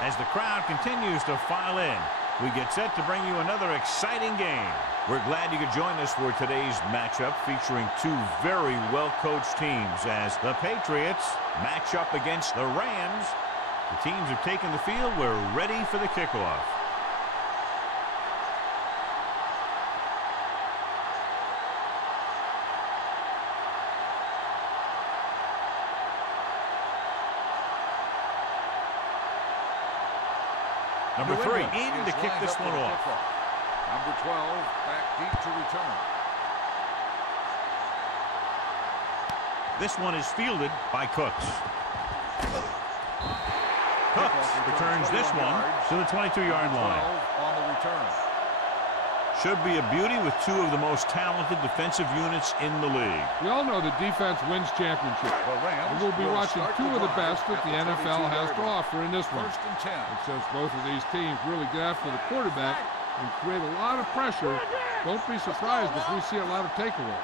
As the crowd continues to file in, we get set to bring you another exciting game. We're glad you could join us for today's matchup featuring two very well-coached teams as the Patriots match up against the Rams. The teams have taken the field. We're ready for the kickoff. Number 3 in to kick this one off. Number 12 back deep to return. This one is fielded by Cooks. Cooks returns this one to the 22-yard line. On the return. Should be a beauty with two of the most talented defensive units in the league. We all know that defense wins championships. And we'll be watching two of the best that the NFL has to offer in this one. First and 10. And since both of these teams really get after the quarterback and create a lot of pressure, don't be surprised if we see a lot of takeaways.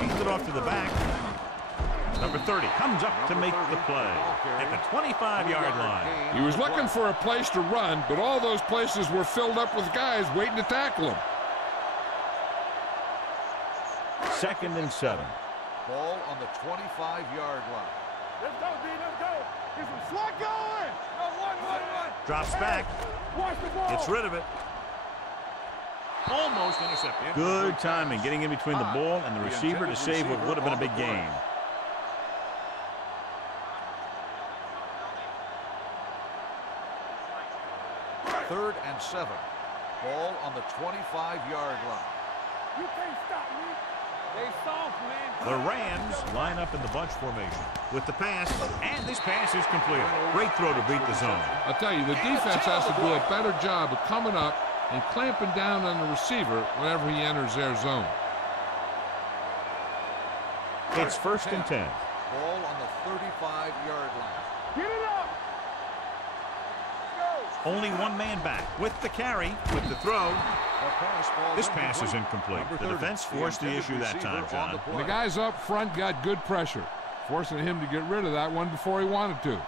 He's it off to the back. Number 30 comes up to make the play at the 25-yard line. He was looking for a place to run, but all those places were filled up with guys waiting to tackle him. 2nd and 7. Ball on the 25-yard line. Let's go, D. Let's go. Get some slot going. One. Drops back. Watch the ball. Gets rid of it. Almost intercepted. Good timing getting in between the ball and the receiver to save what would have been a big gain. Third and 7. Ball on the 25-yard line. You can't stop me. They soft, man. The Rams line up in the bunch formation with the pass, and this pass is completed. Great throw to beat the zone. I'll tell you, the defense has to do a better job of coming up and clamping down on the receiver whenever he enters their zone. It's 1st and 10. Ball on the 35-yard line. Get it up. Only one man back with the carry, with the throw. This pass is incomplete. The defense forced the issue that time, John. And the guys up front got good pressure, forcing him to get rid of that one before he wanted to.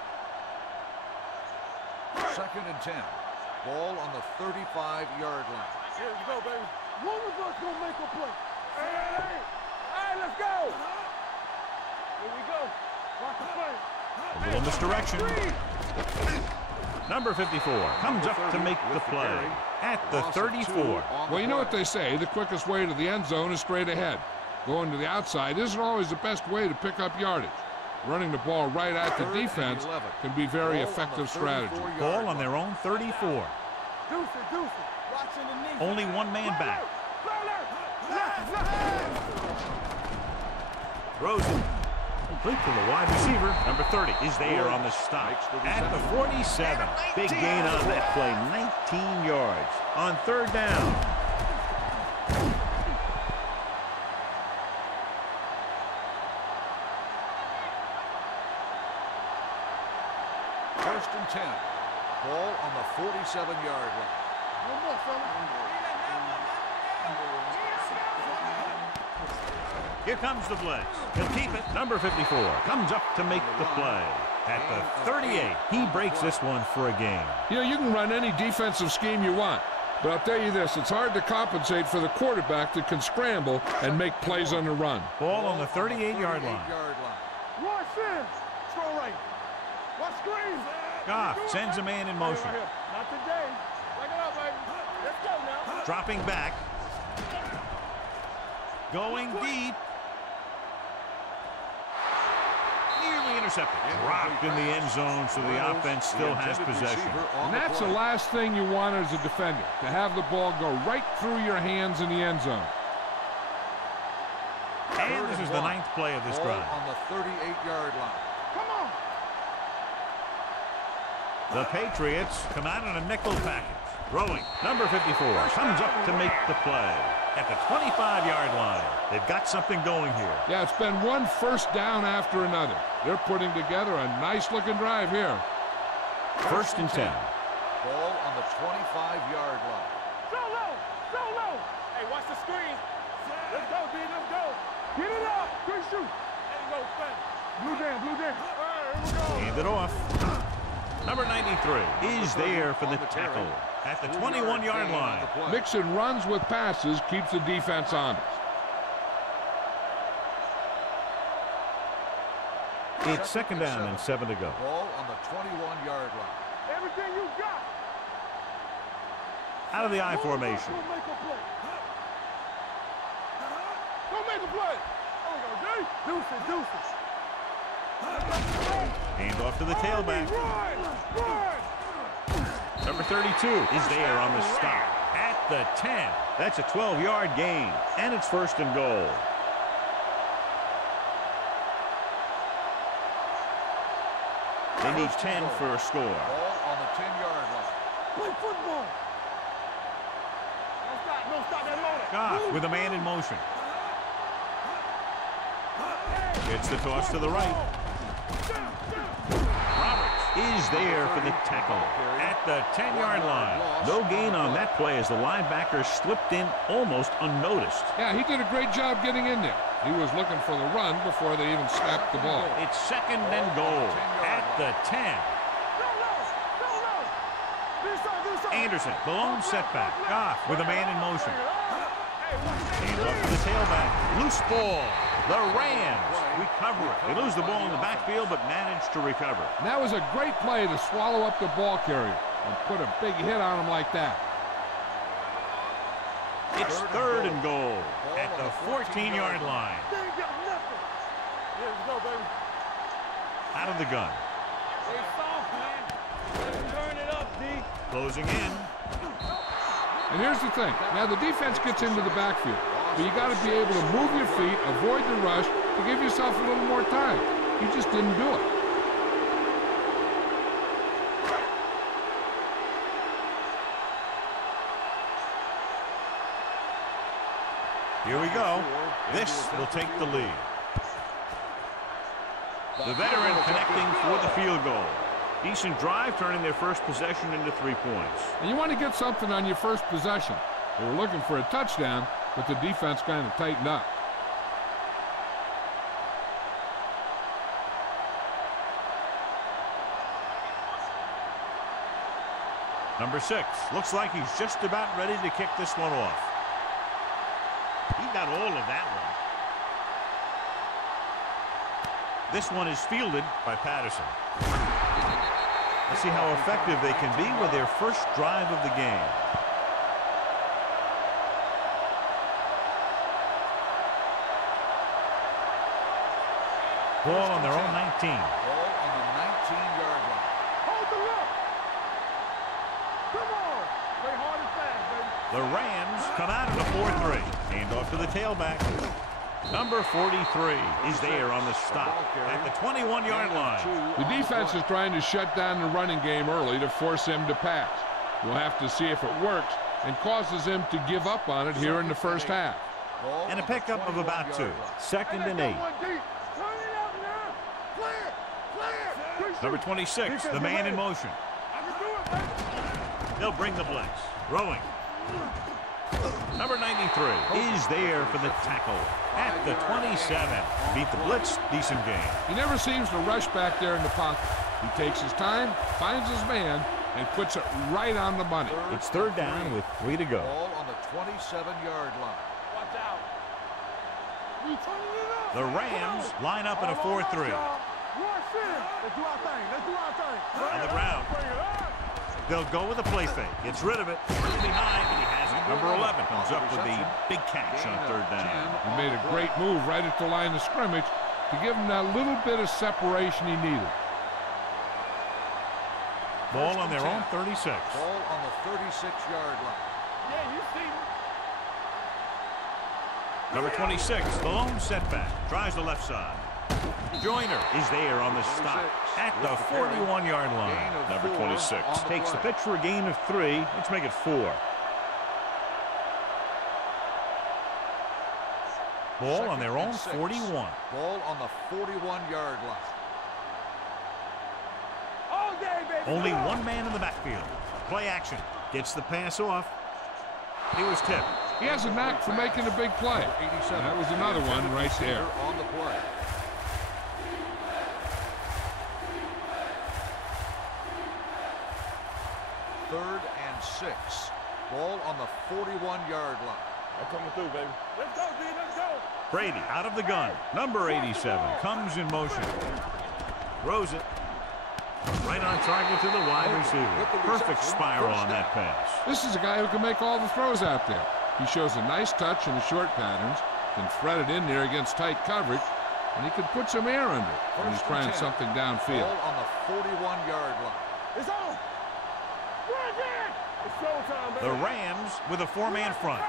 2nd and 10. Ball on the 35-yard line. Here we go, baby. One of us gonna make a play. Hey, let's go. Here we go. Watch the play. A little misdirection. Number 54 comes up to make the play at the 34. Well, you know what they say, the quickest way to the end zone is straight ahead. Going to the outside isn't always the best way to pick up yardage. Running the ball right at the defense can be very effective strategy. Ball on their own 34. Only one man back. Throws it. Complete to the wide receiver. Number 30 is there on the stop at the 47. Big gain on that play. 19 yards on 3rd down. First and 10. Ball on the 47-yard line. One more, fella. Here comes the blitz. He'll keep it. Number 54 comes up to make the play at the 38. He breaks this one for a gain. You know, you can run any defensive scheme you want, but I'll tell you this, it's hard to compensate for the quarterback that can scramble and make plays on the run. Ball on the 38-yard line. Rush in. Throw right. Watch screen. Goff sends a man in motion. Not today. Bring it up, baby. Let's go now. Dropping back. Going deep. Nearly intercepted. Dropped in the end zone, so the offense still has possession. And that's the last thing you want as a defender, to have the ball go right through your hands in the end zone. And this is the 9th play of this drive. On the 38-yard line. Come on. The Patriots come out in a nickel package. Throwing. Number 54 comes up to make the play at the 25-yard line. They've got something going here. Yeah, it's been one first down after another. They're putting together a nice-looking drive here. 1st and 10. Ball on the 25-yard line. Solo. Hey, watch the screen. Let's go, D. Let's go. Get it up. Good shoot. There you go, Blue down. Hand it off. Number 93 is there for the tackle at the 21-yard line. Mixing runs with passes keeps the defense honest. It's second down and 7 to go. Ball on the 21-yard line. Everything you got. Out of the I formation. Go make a play. Go make a play. Oh, deuces. Hand off to the tailback. Number 32 is there on the stop at the 10. That's a 12-yard gain, and it's first and goal. They need 10 for a score. Ball on the 10-yard line. Play football. Don't stop that loader. Goff with a man in motion. It's the toss to the right. Roberts is there for the tackle at the 10-yard line. No gain on that play as the linebacker slipped in almost unnoticed. Yeah, he did a great job getting in there. He was looking for the run before they even snapped the ball. It's second and goal at the 10. Anderson, the lone setback. Goff with a man in motion. Hand off to the tailback. Loose ball. The Rams recover it. They lose the ball in the backfield, but manage to recover. And that was a great play to swallow up the ball carrier and put a big hit on him like that. It's third and goal at the 14-yard line. Out of the gun. Turn it up, D. Closing in. And here's the thing. Now, the defense gets into the backfield, but you got to be able to move your feet, avoid the rush, to give yourself a little more time. You just didn't do it. Here we go. This will take the lead. The veteran connecting for the field goal. Decent drive, turning their first possession into 3 points. And you want to get something on your first possession. They were looking for a touchdown, but the defense kind of tightened up. Number 6 looks like he's just about ready to kick this one off. He got all of that one. This one is fielded by Patterson. Let's see how effective they can be with their first drive of the game. Ball on their own 19. Ball on the 19-yard line. Hold the look. Come on. Play hard and fast, baby. The Rams come out in a 4-3. Hand off to the tailback. Number 43 is there on the stop at the 21-yard line. The defense is trying to shut down the running game early to force him to pass. We'll have to see if it works and causes him to give up on it here in the first half. And a pickup of about 2. Second and 8. Number 26, the man in motion. They'll bring the blitz. Throwing. Number 93 is there for the tackle at the 27. Beat the blitz, decent game. He never seems to rush back there in the pocket. He takes his time, finds his man, and puts it right on the money. It's third down with 3 to go. Ball on the 27-yard line. Watch out. The Rams line up in a 4-3. Let's do our thing. On the ground. They'll go with a play fake. Gets rid of it. Behind, and he has it. Number 11 comes up with the big catch on third down. He made a great move right at the line of scrimmage to give him that little bit of separation he needed. Ball on their own 36. Ball on the 36-yard line. Yeah, you see me. Number 26, the lone setback. Tries the left side. Joyner is there on the stop at the 41-yard line. Number 26 takes the pitch for a gain of 3. Let's make it 4. Ball on their own 41. Ball on the 41-yard line. All day, baby. Only one man in the backfield. Play action. Gets the pass off. He was tipped. He has a knack for making a big play. And that was another one right there. On the play. 3rd and 6. Ball on the 41-yard line. I'm coming through, baby. Let's go, D. Let's go. Brady out of the gun. Number 87 comes in motion. Throws it. Right on target to the wide receiver. Perfect spiral on that pass. This is a guy who can make all the throws out there. He shows a nice touch in the short patterns, can thread it in there against tight coverage, and he can put some air under it when he's trying something downfield. Ball on the 41-yard line. It's on. Run again. It's showtime, baby. The Rams with a 4-man front.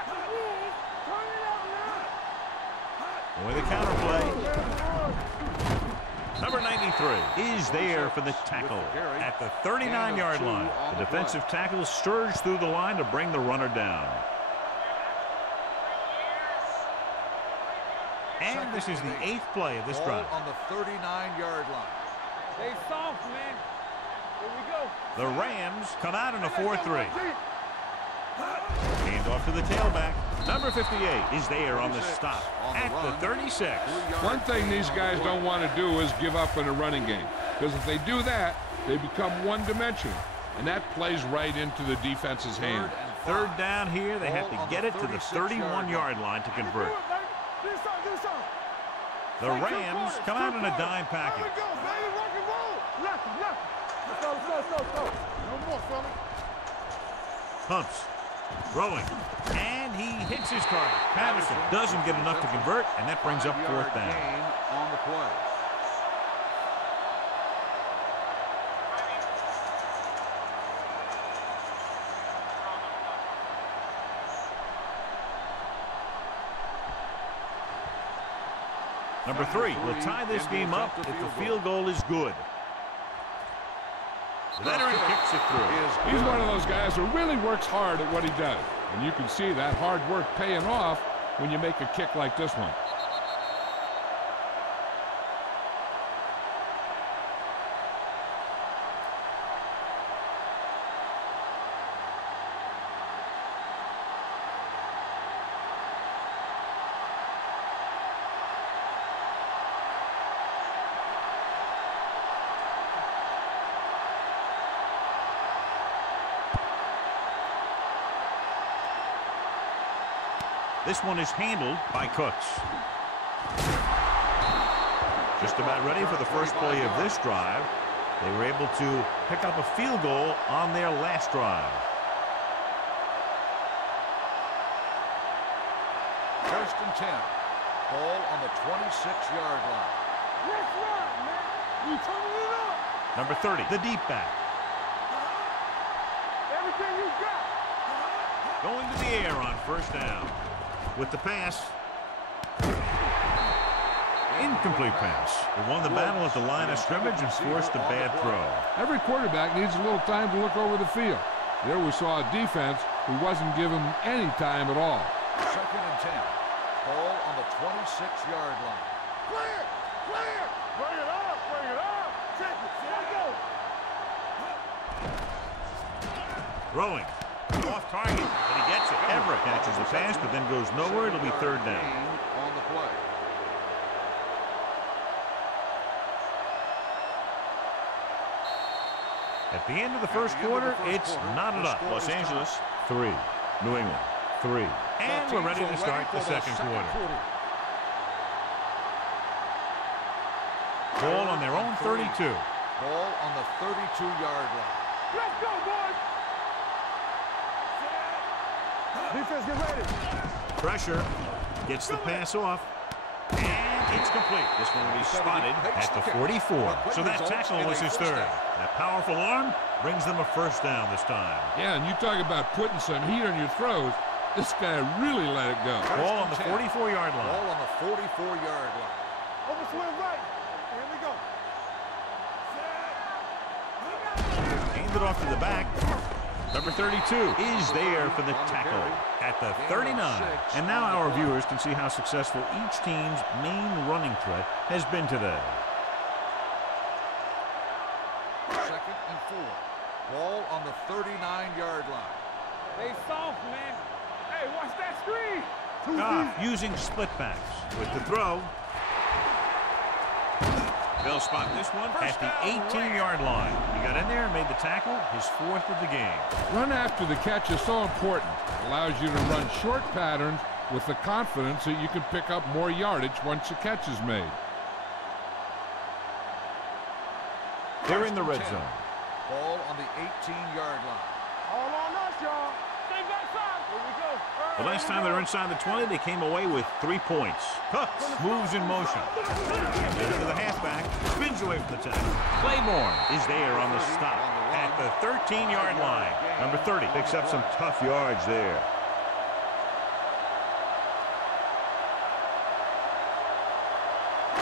With a counter play. Number 93 is there for the tackle at the 39-yard line. The defensive tackle surged through the line to bring the runner down. And this is the 8th play of this drive. On the 39-yard line. Stay soft, man. Here we go. The Rams come out in a 4-3. Hand off to the tailback. Number 58 is there on the stop at the 36. One thing these guys don't want to do is give up in a running game, because if they do that, they become one-dimensional, and that plays right into the defense's hand. 3rd down here. They have to get it to the 31-yard line to convert. The Rams come out in a dime package. Pumps. Throwing. And he hits his target. Patterson doesn't get enough to convert, and that brings up 4th down. On the play. Number 3 will tie this game up if the field goal is good. Leonard kicks it through. He's one of those guys who really works hard at what he does. And you can see that hard work paying off when you make a kick like this one. This one is handled by Cooks. Just about ready for the first play of this drive. They were able to pick up a field goal on their last drive. 1st and 10. Ball on the 26-yard line. Let's run, man. You turning it up. Number 30, the deep back. Everything you got. Going to the air on 1st down. With the pass. Incomplete pass. He won the battle at the line of scrimmage and forced a bad throw. Every quarterback needs a little time to look over the field. There we saw a defense who wasn't given any time at all. 2nd and 10. Ball on the 26-yard line. Clear! Clear! Bring it up! Bring it up! Check it! Let's go! Throwing. Off target, but he gets it. Everett catches the pass, but then goes nowhere. It'll be 3rd down. On the play. At the end of the first quarter, it's knotted up. Los Angeles, 3. New England, 3. And we're ready to start the second quarter. Ball on their own 32. Ball on the 32-yard line. Let's go, boys! Defense, get ready. Pressure. Gets the pass off. And it's complete. This one will be spotted at the 44. So that tackle was his 3rd. That powerful arm brings them a 1st down this time. Yeah, and you talk about putting some heat on your throws. This guy really let it go. Ball on the 44-yard line. Ball on the 44-yard line. Over swing right. Here we go. Handed off to the back. Number 32 is there for the tackle at the 39. And now our viewers can see how successful each team's main running threat has been today. 2nd and 4. Ball on the 39-yard line. They soft, man. Hey, watch that screen. Using split backs with the throw. They'll spot this one at the 18-yard line. You got Got in there and made the tackle, his 4th of the game. Run after the catch is so important. It allows you to run short patterns with the confidence that you can pick up more yardage once the catch is made. They're in the red zone. Ball on the 18-yard line. All on us, y'all. Stay backside. Here we go. The last time they were inside the 20, they came away with 3 points. Cooks moves in motion. Gives it to the halfback. Spins away from the tackle. Claiborne is there on the stop at the 13-yard line. Number 30 picks up some tough yards there.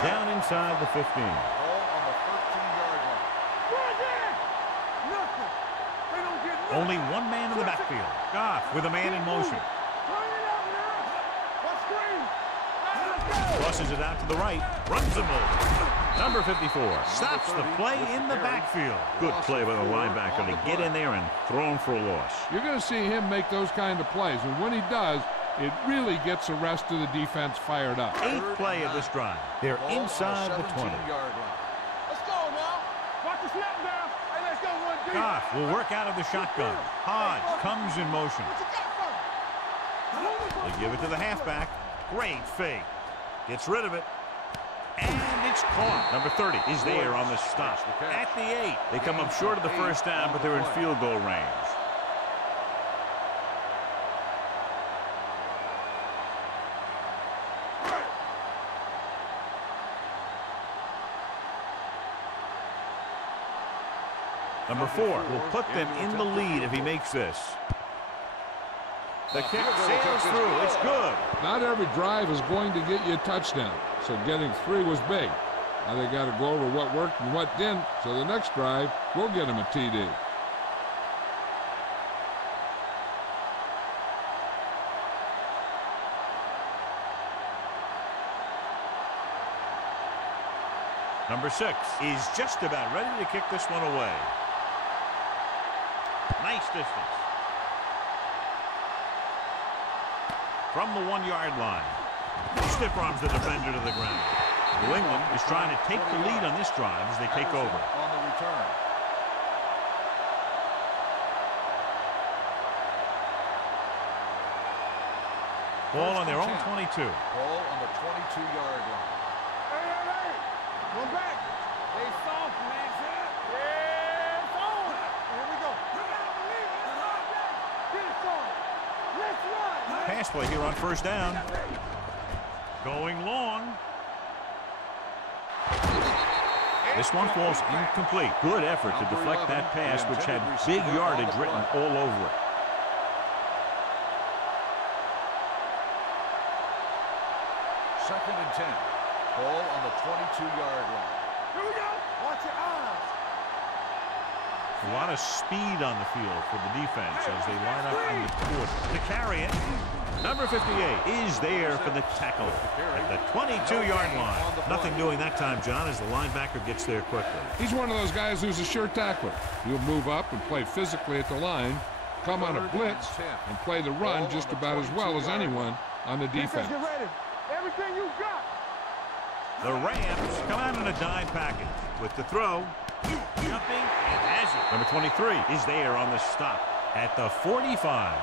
Down inside the 15. Ball on the 13-yard line. Nothing. They don't get nothing. Only one man in the backfield. Goff with a man in motion. Turn it out now. Let's screen. Let's go. Crosses it out to the right. Runs him over. Number 54 stops the play in the backfield. Good play by the linebacker to get in there and throw him for a loss. You're going to see him make those kind of plays, and when he does, it really gets the rest of the defense fired up. 8th play of this drive. They're inside the 20. Let's go now. Watch the snap down. Hey, let's go one deep. Goff will work out of the shotgun. Hodge comes in motion. What you got for me? They give it to the halfback. Great fake. Gets rid of it. And it's caught. Number 30 is there on the stop. At the 8. They come up short of the first down, but they're in field goal range. Number 4 will put them in the lead if he makes this. The kick sails through. It's good. Not every drive is going to get you a touchdown, so getting 3 was big. Now they got to go over what worked and what didn't, so the next drive will get them a TD. Number 6 is just about ready to kick this one away. Nice distance. From the 1-yard line. Stiff arms the defender to the ground. New England is trying to take the lead on this drive as they take over. On the return. Ball on their own 22. Ball on the 22-yard line. Hey. Go back. They soft, man. Yeah, it's on. Here we go. You gotta believe it. Get it on. Let's run. Pass play here on first down. Going long. This one falls incomplete. Good effort to deflect that pass, which had big yardage written all over it. Second and 10. Ball on the 22-yard line. Here we go. Watch your eyes. A lot of speed on the field for the defense as they line up on the court to carry it. Number 58 is there for the tackle at the 22-yard line. Nothing doing that time, John, as the linebacker gets there quickly. He's one of those guys who's a sure tackler. He'll move up and play physically at the line, come on a blitz, and play the run just about as well as anyone on the defense. Get ready. Everything you got. The Rams come out in a dime package with the throw. Jumping and has it. Number 23 is there on the stop at the 45.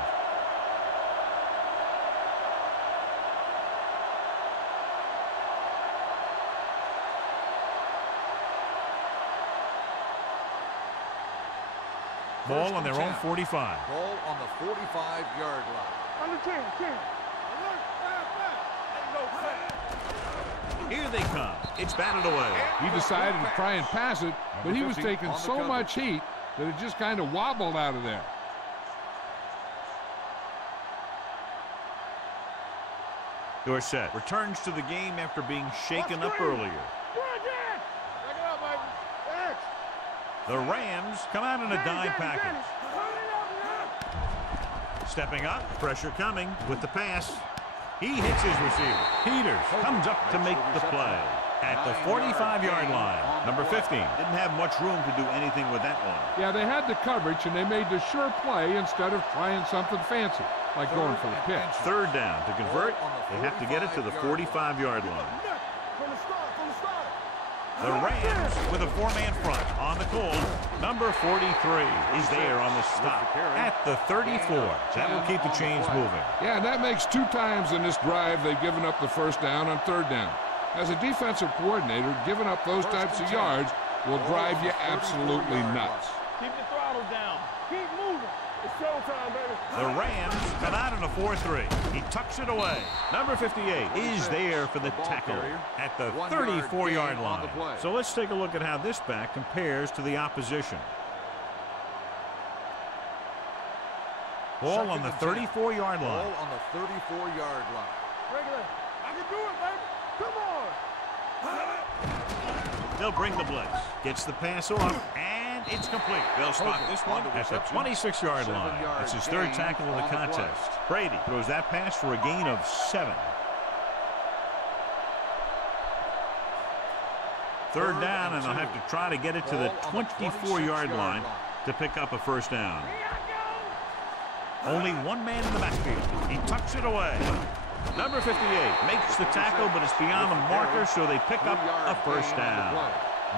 Ball on their own 45. Ball on the 45-yard line. Under 10. Here they come. It's batted away. He decided to try and pass it, but he was taking so much heat that it just kind of wobbled out of there. Dorsett returns to the game after being shaken up earlier. The Rams come out in a dime package. Stepping up, pressure coming with the pass. He hits his receiver. Peters comes up to make the play at the 45-yard line. Number 15 didn't have much room to do anything with that one. Yeah, they had the coverage, and they made the sure play instead of trying something fancy, like going for the pitch. Third down. To convert, they have to get it to the 45-yard line. The Rams with a four-man front on the call. Number 43 is there on the stop at the 34. That will keep the chains moving. Yeah, and that makes 2 times in this drive they've given up the first down on 3rd down. As a defensive coordinator, giving up those types of yards will drive you absolutely nuts. Keep the throttle down. Keep moving. It's showtime, baby. The Rams come out in a 4-3. He tucks it away. Number 58 is there for the tackle at the 34-yard line. So let's take a look at how this back compares to the opposition. Ball on the 34-yard line. Ball on the 34-yard line. Regular. I can do it, baby. Come on. They'll bring the blitz. Gets the pass off, and it's complete. They'll spot this one at the 26-yard line. It's his 3rd tackle of the contest. Brady throws that pass for a gain of 7. 3rd down, and they'll have to try to get it to the 24-yard line to pick up a first down. Only one man in the backfield. He tucks it away. Number 58 makes the tackle, but it's beyond the marker, so they pick up a first down.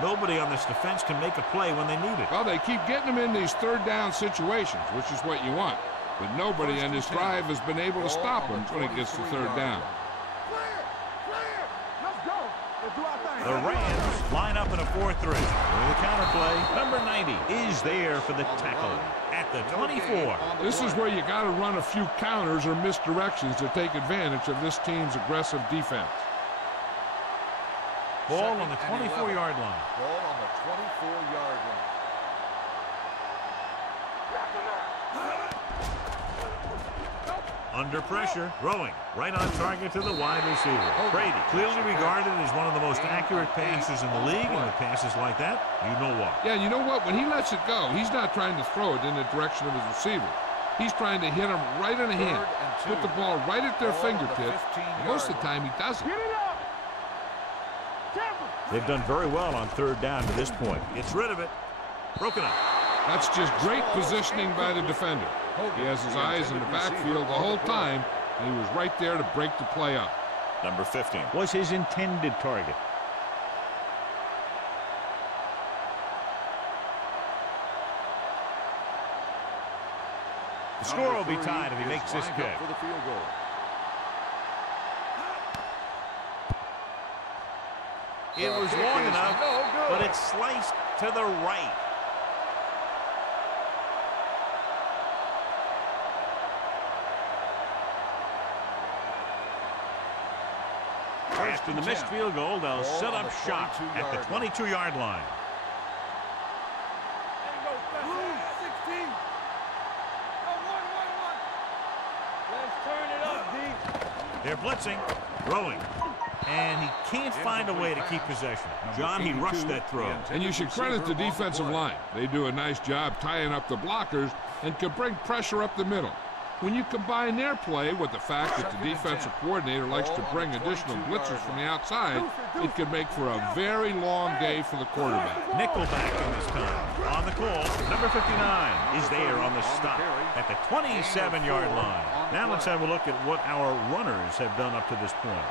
Nobody on this defense can make a play when they need it. Well, they keep getting them in these 3rd down situations, which is what you want. But nobody on this drive has been able to stop them when it gets to 3rd down. Let's go. Let's do our thing. The Rams line up in a 4-3. With the counterplay, number 90 is there for the tackle at the 24. This is where you got to run a few counters or misdirections to take advantage of this team's aggressive defense. Ball on the 24-yard line. Ball on the 24-yard line. Under pressure, throwing right on target to the wide receiver. Brady, clearly regarded as one of the most accurate passers in the league, and with passes like that, you know why. Yeah, you know what? When he lets it go, he's not trying to throw it in the direction of his receiver. He's trying to hit them right in the hand, put the ball right at their fingertips. Most of the time, he doesn't. Get it up. They've done very well on 3rd down to this point. Gets rid of it. Broken up. That's just great positioning by the defender. He has his eyes in the backfield the whole time, and he was right there to break the play up. Number 15 was his intended target. The score will be tied if he makes this kick. For the field goal. It was long enough, but it's sliced to the right. After the missed field goal, they'll set up shop at the 22-yard line. Let's turn it up, D. They're blitzing, throwing, and he can't find a way to keep possession. John, he rushed that throw. And you should credit the defensive line. They do a nice job tying up the blockers and can bring pressure up the middle. When you combine their play with the fact that the defensive coordinator likes to bring additional blitzers from the outside, it can make for a very long day for the quarterback. Nickelback in this time. On the call, number 59 is there on the stop at the 27-yard line. Now let's have a look at what our runners have done up to this point.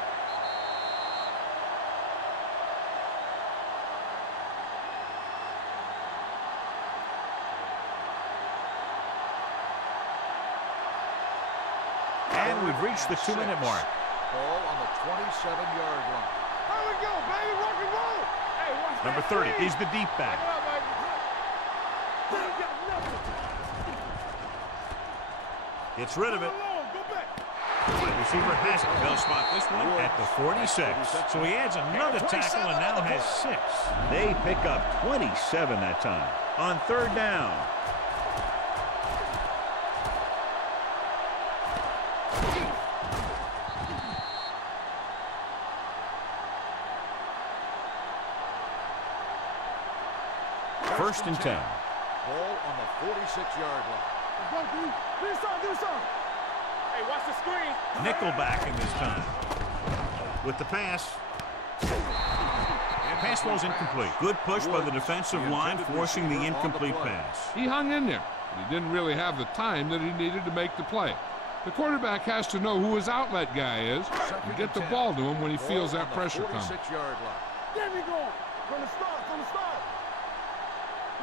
And we've reached the 2-minute mark. Ball on the 27-yard line. Here we go, baby. Rock and roll. Hey, watch Number 30 is the deep back. Gets rid of it. The receiver has it. They'll spot this one at the 46. So he adds another tackle and now has 6. They pick up 27 that time. On 3rd down. First and 10. Ball on the 46-yard line. Go, D. Do something. Hey, watch the screen. Nickelback in this time. With the pass. Pass was incomplete. Good push by the defensive line, forcing the incomplete pass. He hung in there, but he didn't really have the time that he needed to make the play. The quarterback has to know who his outlet guy is and get the ball to him when he feels that pressure coming. There we go. From the start.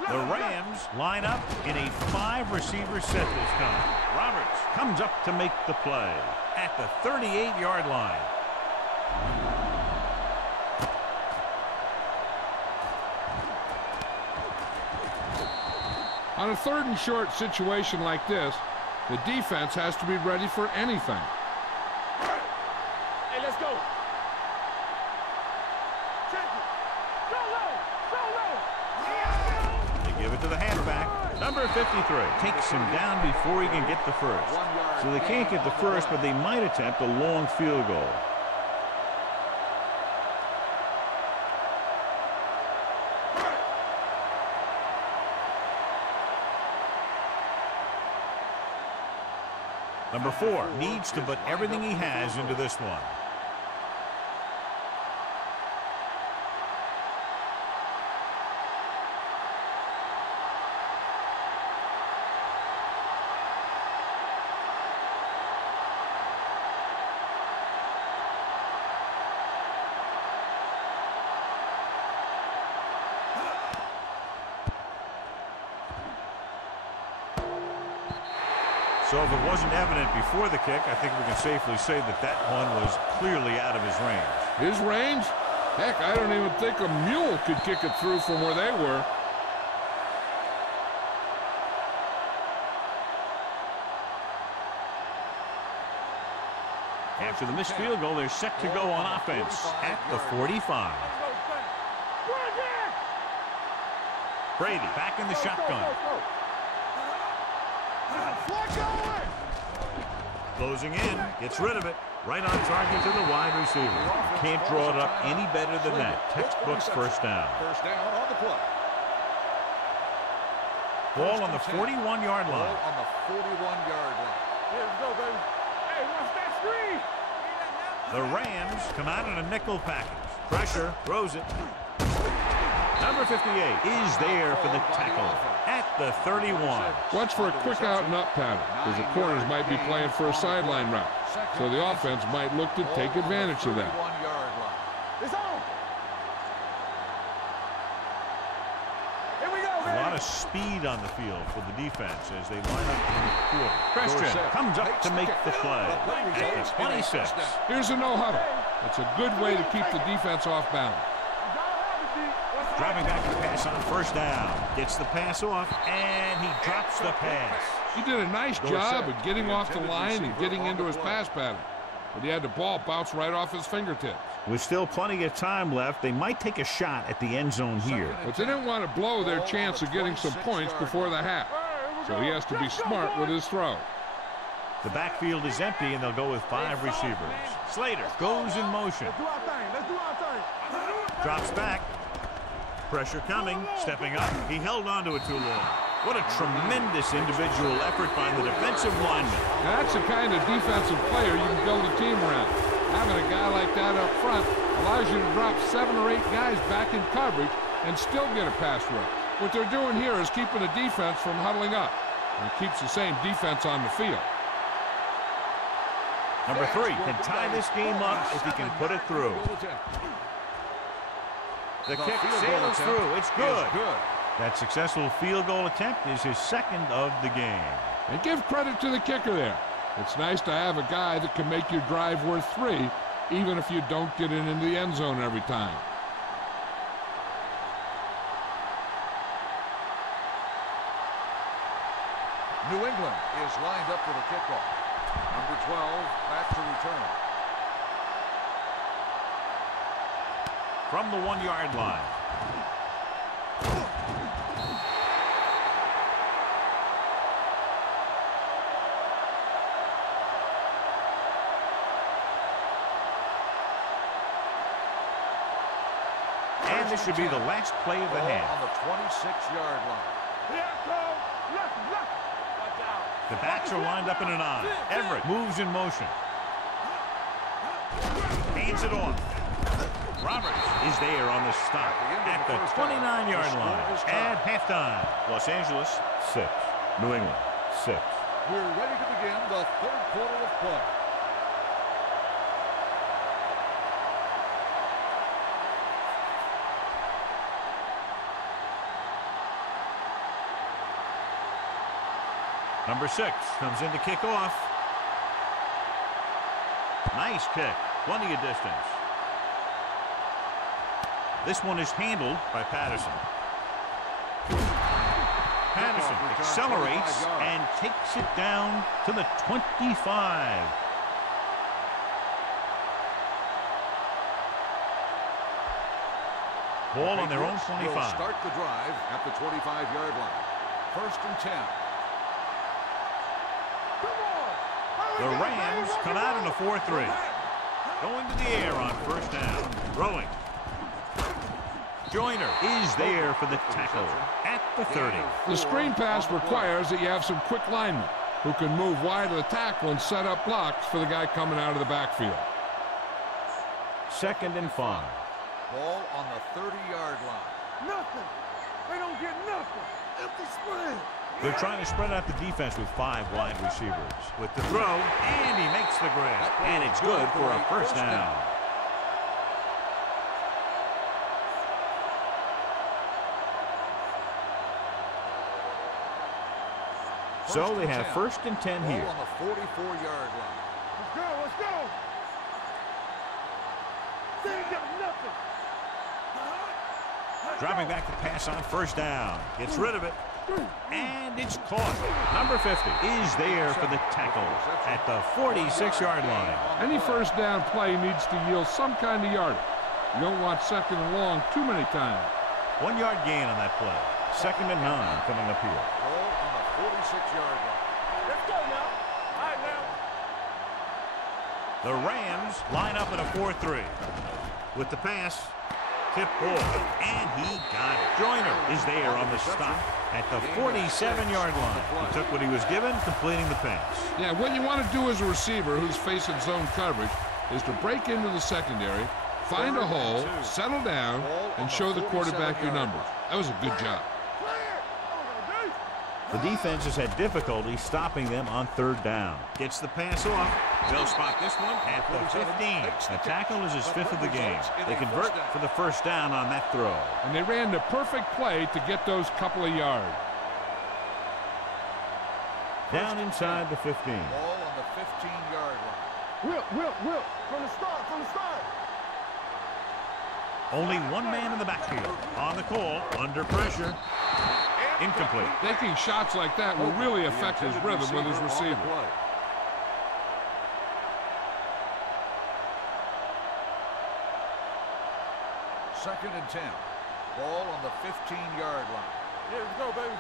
The Rams line up in a 5-receiver set this time. Roberts comes up to make the play at the 38-yard line. On a 3rd and short situation like this, the defense has to be ready for anything. Hey, let's go. Check it. Go low. They give it to the halfback. Number 53 takes him down before he can get the first. So they can't get the first, but they might attempt a long field goal. Number 4 needs to put everything he has into this one. So if it wasn't evident before the kick, I think we can safely say that that one was clearly out of his range. His range? Heck, I don't even think a mule could kick it through from where they were. After the missed field goal, they're set to go on offense at the 45. Brady back in the shotgun. Closing in, gets rid of it. Right on target to the wide receiver. Can't draw it up any better than that. Textbook's first down. First down on the play. Ball on the 41-yard line. Ball on the 41-yard line. Here we go, baby. Hey, watch that screen. The Rams come out in a nickel package. Pressure, throws it. Number 58 is there for the tackle at the 31. Watch for a quick out and up pattern, because the corners might be playing for a sideline route. So the offense might look to take advantage of that. It's on. Here we go, A baby. lot of speed on the field for the defense as they line up in the quarter. Christian comes up to make the play at the 26. Here's a no-huddle. It's a good way to keep the defense off balance. Driving back to pass on first down. Gets the pass off, and he drops the pass. He did a nice job of getting off the line and getting into his pass pattern. But he had the ball bounce right off his fingertips. With still plenty of time left, they might take a shot at the end zone here. But they didn't want to blow their chance of getting some points before the half. So he has to be smart with his throw. The backfield is empty, and they'll go with 5 receivers. Slater goes in motion. Let's do our thing. Let's do our thing. Drops back. Pressure coming, stepping up. He held on to it too long. What a tremendous individual effort by the defensive lineman. Now that's the kind of defensive player you can build a team around. Having a guy like that up front allows you to drop 7 or 8 guys back in coverage and still get a pass rush. What they're doing here is keeping the defense from huddling up. And it keeps the same defense on the field. Number 3 can tie this game up if he can put it through. The kick sails through. It's good. That successful field goal attempt is his second of the game. And give credit to the kicker there. It's nice to have a guy that can make your drive worth 3, even if you don't get it into the end zone every time. New England is lined up for the kickoff. Number 12 back to return. From the 1-yard line. And this should be the last play of the half. On the 26-yard line. The backs are lined up in an I. Everett moves in motion. Hands it off. Roberts is there on the stop at the 29-yard line at halftime. Los Angeles 6, New England 6. We're ready to begin the third quarter of play. Number 6 comes in to kick off. Nice kick. Plenty of distance. This one is handled by Patterson. Patterson accelerates and takes it down to the 25. Ball on their own 25. Start the drive at the 25-yard line. 1st and 10. The Rams come out in a 4-3. Going to the air on 1st down. Throwing. Joyner is there for the tackle at the 30. The screen pass requires that you have some quick linemen who can move wide of the tackle and set up blocks for the guy coming out of the backfield. 2nd and 5. Ball on the 30-yard line. Nothing. They don't get nothing. Empty spread. They're trying to spread out the defense with 5 wide receivers. With the throw, and he makes the grab. And it's good for a 1st down. So they have 1st and 10 here. Ball on the 44-yard line. Let's go. Let's go. They ain't got nothing. Dropping back to pass on 1st down. Gets rid of it. And it's caught. Number 50 is there for the tackle at the 46-yard line. Any 1st down play needs to yield some kind of yardage. You don't want 2nd and long too many times. 1 yard gain on that play. 2nd and 9 coming up here. Ball on the 46-yard line. Let's go now. All right, now. The Rams line up in a 4-3. With the pass, tip ball, and he got it. Joyner is there on the stop at the 47-yard line. He took what he was given, completing the pass. Yeah, what you want to do as a receiver who's facing zone coverage is to break into the secondary, find a hole, settle down, and show the quarterback your numbers. That was a good job. The defense has had difficulty stopping them on 3rd down. Gets the pass off. They'll spot this one at the 15. The tackle is his 5th of the game. They convert for the 1st down on that throw. And they ran the perfect play to get those couple of yards. Down inside the 15. Ball on the 15-yard line. Whip. From the start. Only 1 man in the backfield. On the call, under pressure. Incomplete. Taking shots like that will really affect his rhythm with his receiver. 2nd and 10. Ball on the 15-yard line. Yeah, let's go, baby.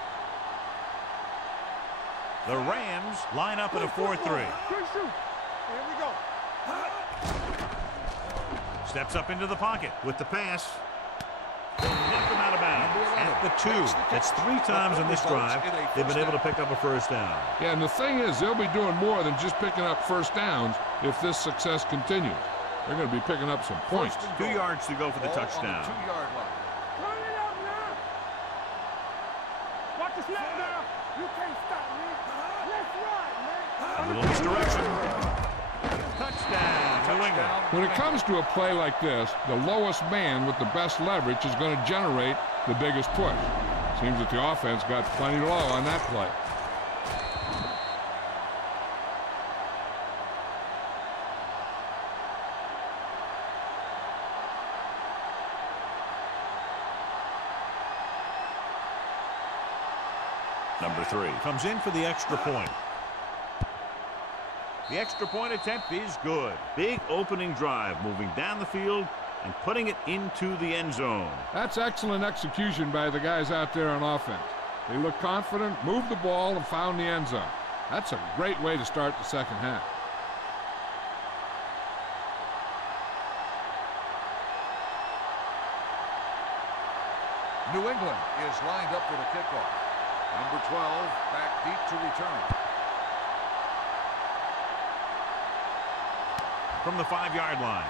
The Rams line up in a 4-3. Quick shoot. Here we go. Steps up into the pocket with the pass. Knocked him out of bounds at the 2. That's 3 times on this drive they've been able to pick up a 1st down. Yeah, and the thing is, they'll be doing more than just picking up 1st downs if this success continues. They're going to be picking up some points. 2 yards to go for the touchdown. 2-yard line. Turn it up now. Watch the snap now. You can't stop me. Let's ride, man. A little misdirection. Touchdown, New England. When it comes to a play like this, the lowest man with the best leverage is going to generate the biggest push. Seems that the offense got plenty low on that play. Number 3 comes in for the extra point. The extra point attempt is good. Big opening drive, moving down the field and putting it into the end zone. That's excellent execution by the guys out there on offense. They look confident, moved the ball, and found the end zone. That's a great way to start the 2nd half. New England is lined up for the kickoff. Number 12 back deep to return. From the 5-yard line.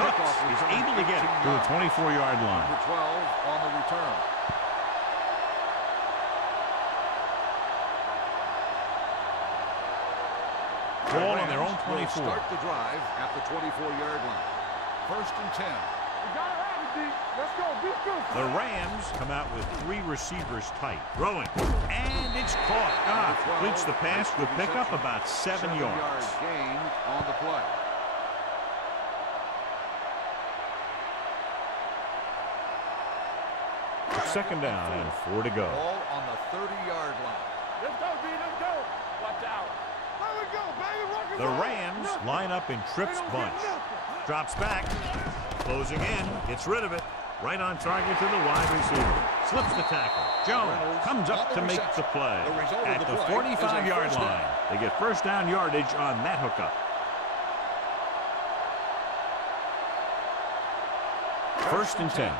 Cooks is able to get to the 24-yard line. Number 12 on the return. Ball on their own 24. Start the drive at the 24-yard line. 1st and 10. We got it. Let's go. Be good. The Rams come out with 3 receivers tight. Throwing. And it's caught. Completes the pass. Good pickup, about 7 yards. Gain on the play. Second down and 4 to go. Ball on the 30-yard line. Let's go, B. Let's go. Watch out. There we go, baby. Rock and The roll. Rams Nothing. line up in trips They don't bunch. get nothing. Drops back. Closing in. Gets rid of it. Right on target to the wide receiver. Slips the tackle. Jones comes up to make the play. At the 45-yard line. They get first down yardage on that hookup. First and 10.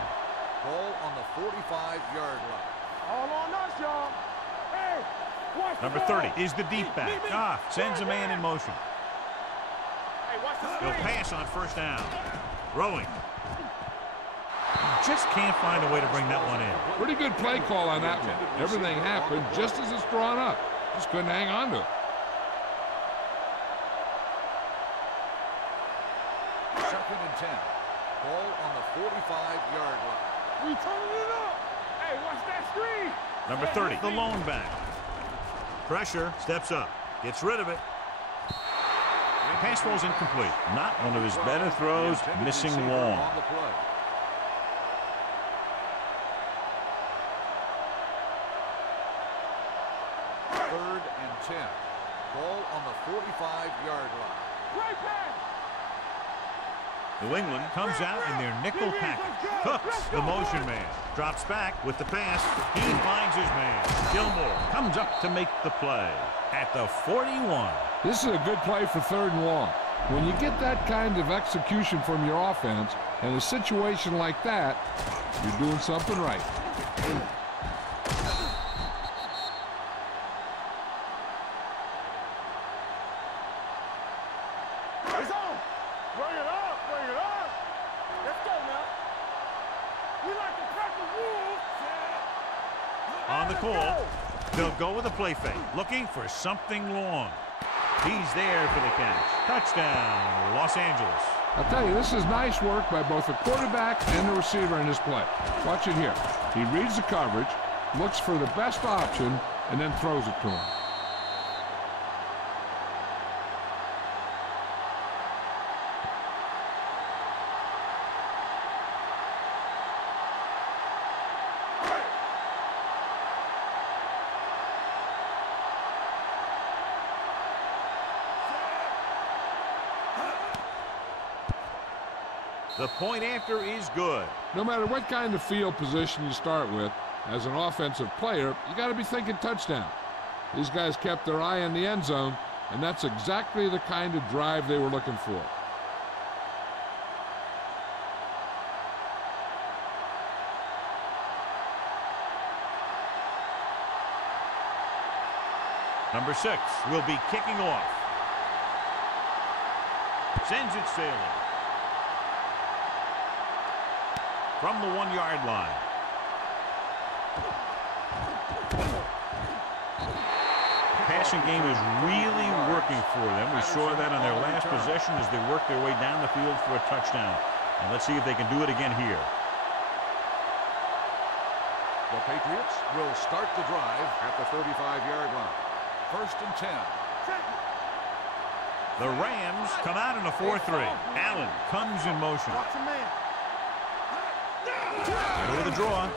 Ball on the 45-yard line. All on us, y'all. Hey, watch the Number ball. 30 is the deep back. Sends a man in motion. Hey, watch the He'll screen. pass on first down. Throwing. Just can't find a way to bring that one in. Pretty good play call on that one. Everything happened just as it's drawn up. Just couldn't hang on to it. Second and 10. Ball on the 45-yard line. We turning it up. Hey, watch that screen. Number 30, the lone back. Pressure, steps up, gets rid of it. Pass falls incomplete. Not one of his better throws, missing long. On the play. Third and 10. Ball on the 45-yard line. Right pass. New England comes out in their nickel package. Cooks, the motion man, drops back with the pass. He finds his man. Gilmore comes up to make the play at the 41. This is a good play for third and long. When you get that kind of execution from your offense in a situation like that, you're doing something right. It's on. Bring it up. Bring it up. Let's go now. We like to practice rules. On the call, they'll go with a play fake, looking for something long. He's there for the catch. Touchdown, Los Angeles. I'll tell you, this is nice work by both the quarterback and the receiver in this play. Watch it here. He reads the coverage, looks for the best option, and then throws it to him. The point after is good. No matter what kind of field position you start with, as an offensive player, you got to be thinking touchdown. These guys kept their eye on the end zone, and that's exactly the kind of drive they were looking for. Number 6 will be kicking off. Sends it sailing. From the 1-yard line. Passing game is really working for them. We saw that on their last possession as they worked their way down the field for a touchdown. And let's see if they can do it again here. The Patriots will start the drive at the 35-yard line. First and 10. The Rams come out in a 4-3. Allen comes in motion. Watch a man. Over the draw.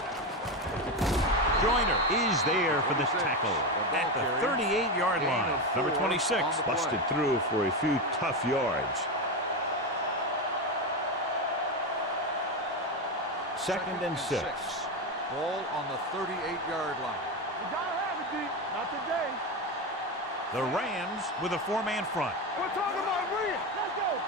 Joyner is there for the tackle at the 38-yard line. Number 26 busted through for a few tough yards. Second and 6. Ball on the 38-yard line. You gotta have it, D. Not today. The Rams with a 4-man front. We're talking about real. Let's go.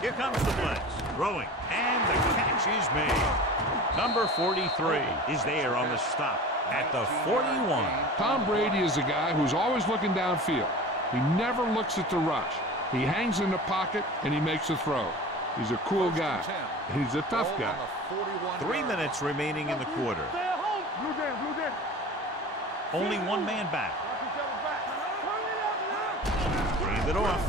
Here comes the blitz. Throwing. And the catch is made. Number 43 is there on the stop at the 41. Tom Brady is a guy who's always looking downfield. He never looks at the rush. He hangs in the pocket, and he makes a throw. He's a cool guy. He's a tough guy. 3 minutes remaining in the quarter. Stay at home. Blue down, blue down. Only 1 man back. Watch each other back. Turn it up now. Drained it off.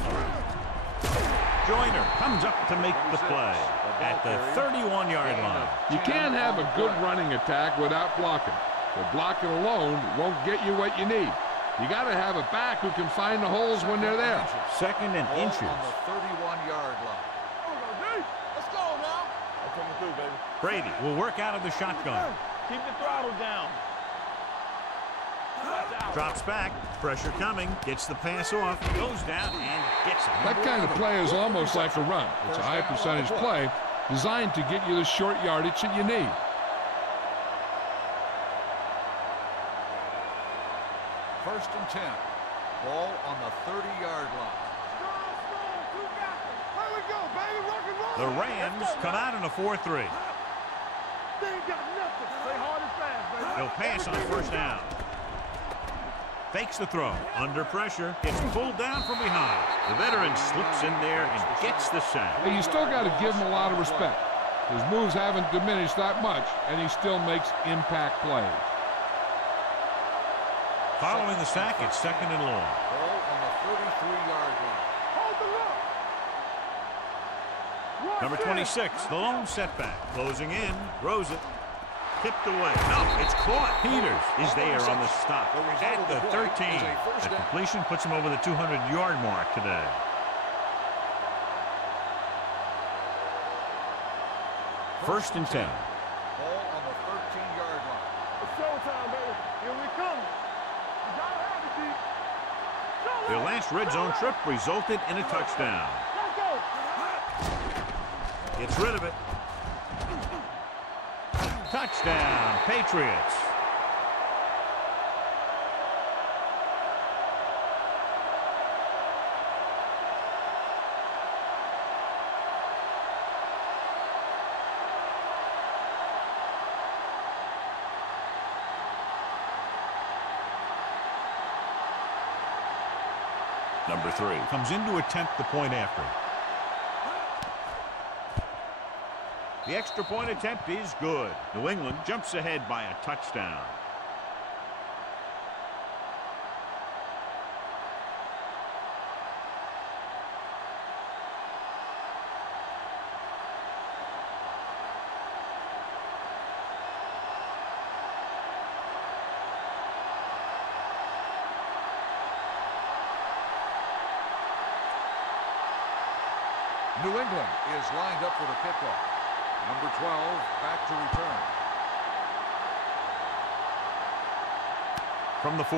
Joyner comes up to make the play at the 31-yard line. You can't have a good running attack without blocking. But blocking alone won't get you what you need. You got to have a back who can find the holes when they're there. Second and inches. On the 31-yard line. Let's go now. I'm coming through, baby. Brady will work out of the shotgun. Keep the throttle down. Drops back. Pressure coming. Gets the pass off. Goes down and gets it. That kind of play is almost like a run. It's a high percentage play designed to get you the short yardage that you need. First and 10. Ball on the 30-yard line. The Rams come out in a 4-3. They ain't got nothing. Play hard and fast, baby. They'll pass on first down. Fakes the throw. Under pressure. Gets pulled down from behind. The veteran slips in there and gets the sack. Hey, you still got to give him a lot of respect. His moves haven't diminished that much, and he still makes impact plays. Following the sack, it's second and long. Ball on the 33-yard line. Hold the look. Number 26, the lone setback. Closing in, throws it. Tipped away. No, it's caught. Peters is there on the stop at the 13. The completion puts him over the 200-yard mark today. First and 10. Ball on the 13-yard line. It's showtime, baby. Here we come. You gotta have it, D. Their last red zone trip resulted in a touchdown. Let's go. Gets rid of it. Touchdown, Patriots. Number 3 comes in to attempt the point after. The extra point attempt is good. New England jumps ahead by a touchdown. New England is lined up for the kickoff. Number 12 back to return. From the 4.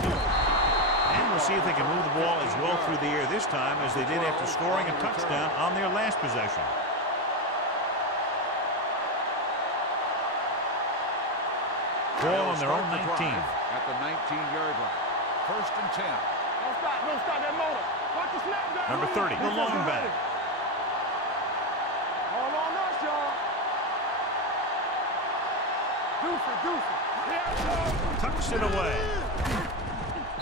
And we'll see if they can move the ball as well through the air this time as they did after scoring a touchdown on their last possession. Ball on their own 19. At the 19-yard line. First and 10. Don't stop that motor. Watch the snap down. Number 30, the long back. All on us, y'all. Deuce. Tucks it away.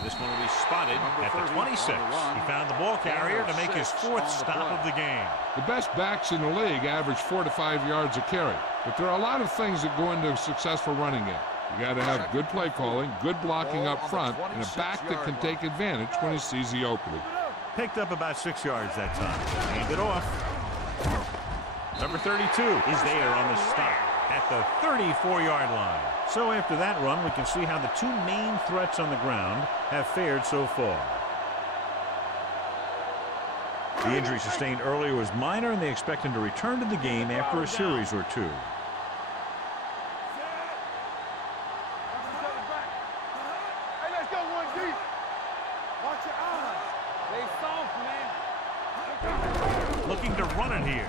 This one will be spotted at the 26. He found the ball carrier to make his 4th stop of the game. The best backs in the league average 4 to 5 yards a carry. But there are a lot of things that go into a successful running game. You got to have good play calling, good blocking up front, and a back that can take advantage when he sees the opening. Picked up about 6 yards that time. Handed off. Number 32 is there on the stop at the 34-yard line. So after that run, we can see how the two main threats on the ground have fared so far. The injury sustained earlier was minor, and they expect him to return to the game after a series or two. Hey, let's go one deep. Watch your eyes. They soft, man. Looking to run it here.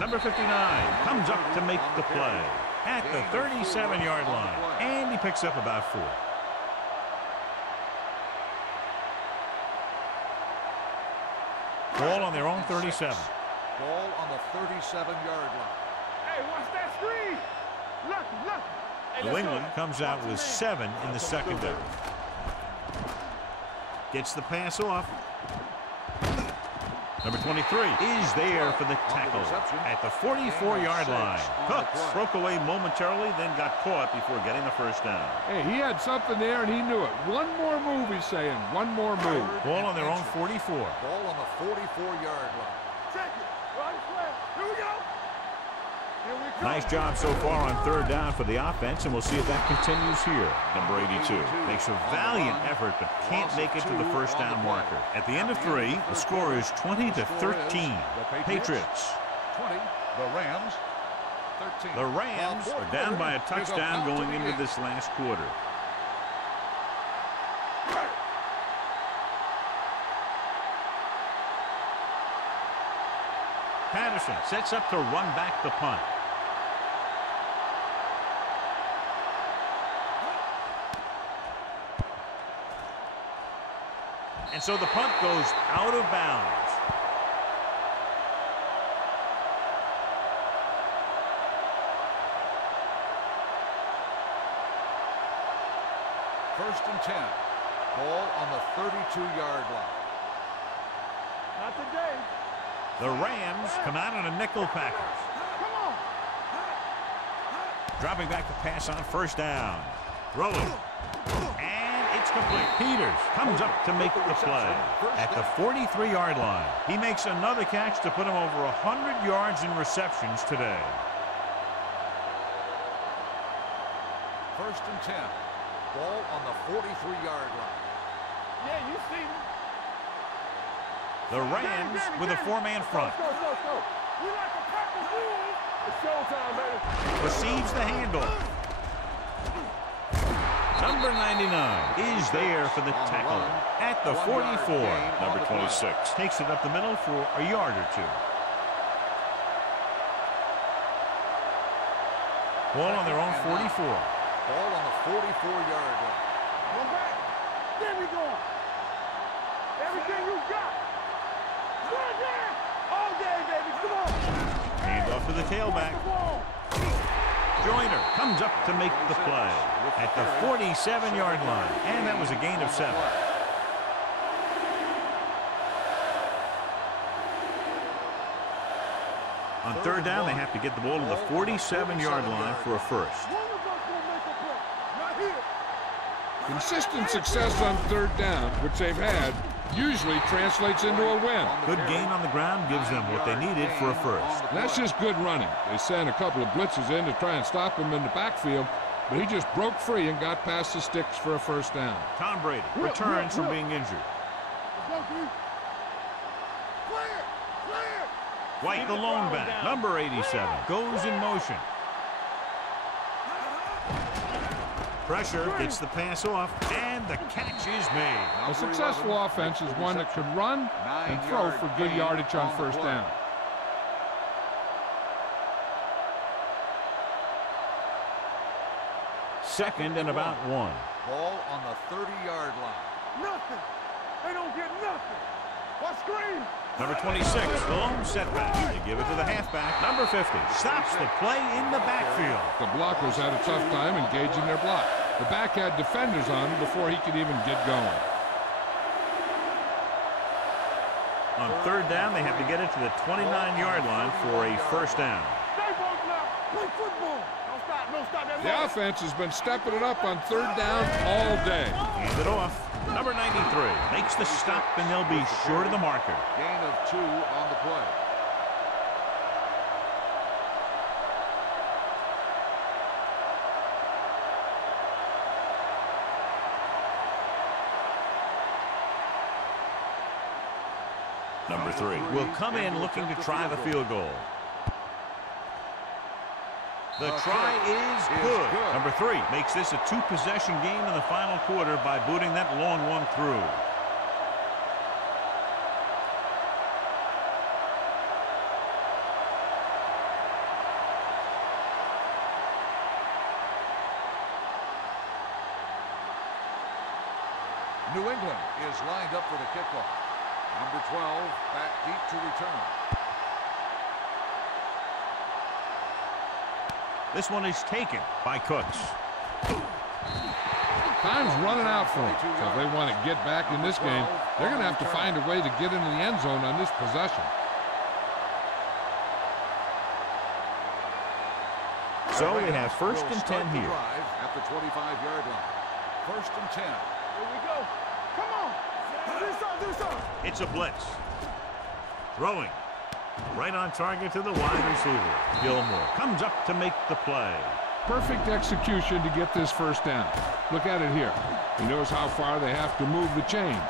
Number 59 comes up to make the play at the 37-yard line, and he picks up about 4. Ball on their own 37. Ball on the 37-yard line. Hey, watch that screen. Look. Hey, New England comes out with 7 in the secondary. Gets the pass off. Number 23 is there for the tackle at the 44-yard line. Cooks broke away momentarily, then got caught before getting the first down. Hey, he had something there, and he knew it. One more move, he's saying. One more move. Ball on their own 44. Ball on the 44-yard line. Check it. Right square. Here we go. Here we go. Nice job so far on third down for the offense, and we'll see if that continues here. Number 82 makes a valiant effort, but can't make it to the first down marker. At the end of 3, the score is 20-13. Patriots. 20. The Rams. 13. The Rams are down by a touchdown going into this last quarter. Patterson sets up to run back the punt. And so the punt goes out of bounds. First and 10. Ball on the 32-yard line. Not today. The Rams come out in a nickel package. Come on. Dropping back to pass on first down. Rolling. And it's complete. Peters comes up to make the play at the 43-yard line. He makes another catch to put him over 100 yards in receptions today. First and 10. Ball on the 43-yard line. Yeah, you see me. The Rams with a 4-man front. Go. We like a practice rules. It's showtime, baby. Receives the handoff. Number 99 is there for the tackle at the 44. Number 26 takes it up the middle for a yard or two. Ball on their own 44. Ball on the 44-yard line. Go back. There we go. Everything you got. Good there. All day, baby. Come on. Hand off to the tailback. Joyner comes up to make the play at the 47-yard line. And that was a gain of 7. On third down, they have to get the ball to the 47-yard line for a first. One of us will make a play. Not here. Consistent success on third down, which they've had, usually translates into a win. Good gain on the ground gives them what they needed for a first. That's just good running. They sent a couple of blitzes in to try and stop him in the backfield, but he just broke free and got past the sticks for a first down. Tom Brady returns from being injured. Let's go, Clear. White, the lone back, number 87, goes in motion. Pressure gets the pass off, and the catch is made. A successful offense is one that can run and throw for good yardage on first down. Second and about 1. Ball on the 30-yard line. Nothing. They don't get nothing. What screen? Number 26, the lone setback. They give it to the halfback. Number 50 stops the play in the backfield. The blockers had a tough time engaging their block. The back had defenders on him before he could even get going. On third down, they have to get it to the 29-yard line for a first down. Stay both now. Play football. Don't stop that. The offense has been stepping it up on third down all day. Hand it off. Number 93 makes the stop, and they'll be short of the marker. Gain of 2 on the play. Number 3 will come in looking to try the field goal. The try is good. Number 3 makes this a 2-possession game in the final quarter by booting that long one through. New England is lined up for the kickoff. Number 12 back deep to return. This one is taken by Cooks. Time's running out for them. So if they want to get back in this game, They're going to have to find a way to get into the end zone on this possession. So we have first and 10 here. At the 25-yard line. First and 10. Here we go. Come on. Do something. It's a blitz. Throwing. Right on target to the wide receiver. Gilmore comes up to make the play. Perfect execution to get this first down. Look at it here. He knows how far they have to move the chain.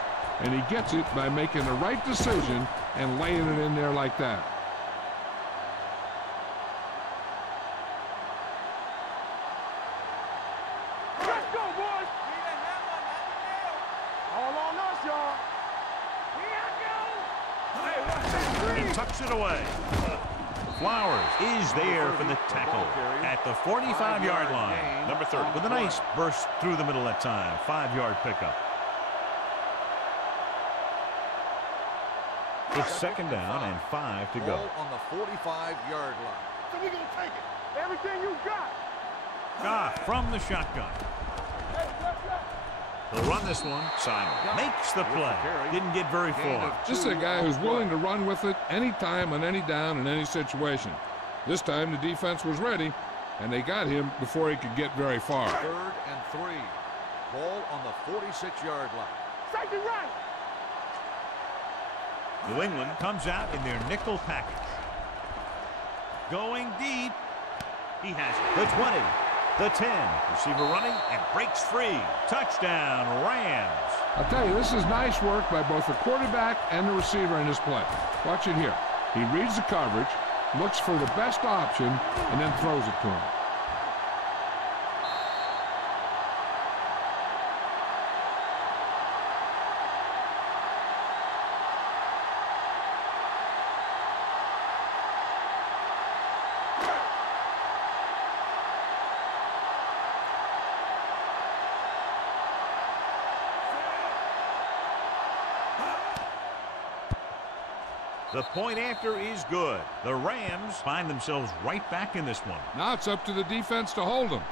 And he gets it by making the right decision and laying it in there like that. Let's go, boys. All on us, y'all. He tucks it away. Flowers is there for the tackle at the 45-yard line. Number 30 with a nice burst through the middle that time. 5-yard pickup. It's second down and 5 to go. On the 45-yard line. So we gonna take it. Everything you got. From the shotgun. He'll run this one. Simon makes the play. Didn't get very far. This is a guy who's willing to run with it anytime, on any down, in any situation. This time the defense was ready, and they got him before he could get very far. 3rd and 3. Ball on the 46-yard line. Safety right. New England comes out in their nickel package. Going deep. He has it. The 20. The 10. Receiver running and breaks free. Touchdown, Rams. I'll tell you, this is nice work by both the quarterback and the receiver in this play. Watch it here. He reads the coverage, looks for the best option, and then throws it to him. The point after is good. The Rams find themselves right back in this one. Now it's up to the defense to hold them.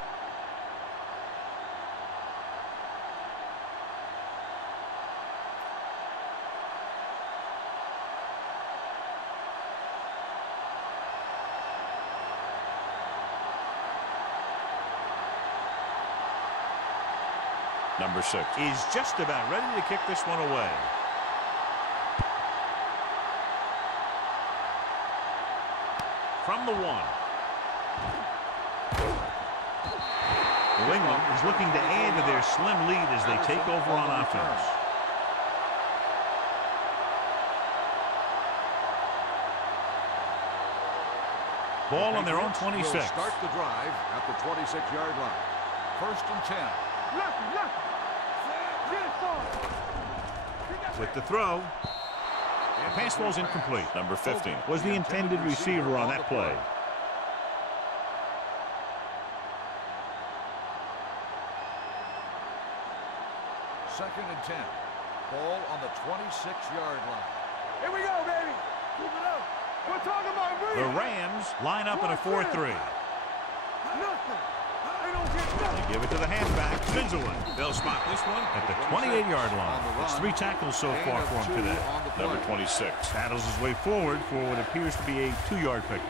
Number 6 is just about ready to kick this one away. From the 1. New England is looking to add to their slim lead as they take over on offense. Ball on their own 26. Start the drive at the 26-yard line. First and 10. With the throw. The pass ball's incomplete. Number 15 was the intended receiver on that play. Second and 10. Ball on the 26-yard line. Here we go, baby. Keep it up. We're talking about me. The Rams line up in a 4-3. Nothing. They don't get nothing. They give it to the halfback. Finzelman. They'll spot this one at the 28-yard line. It's 3 tackles so far for him today. Number 26 paddles his way forward for what appears to be a 2-yard pick.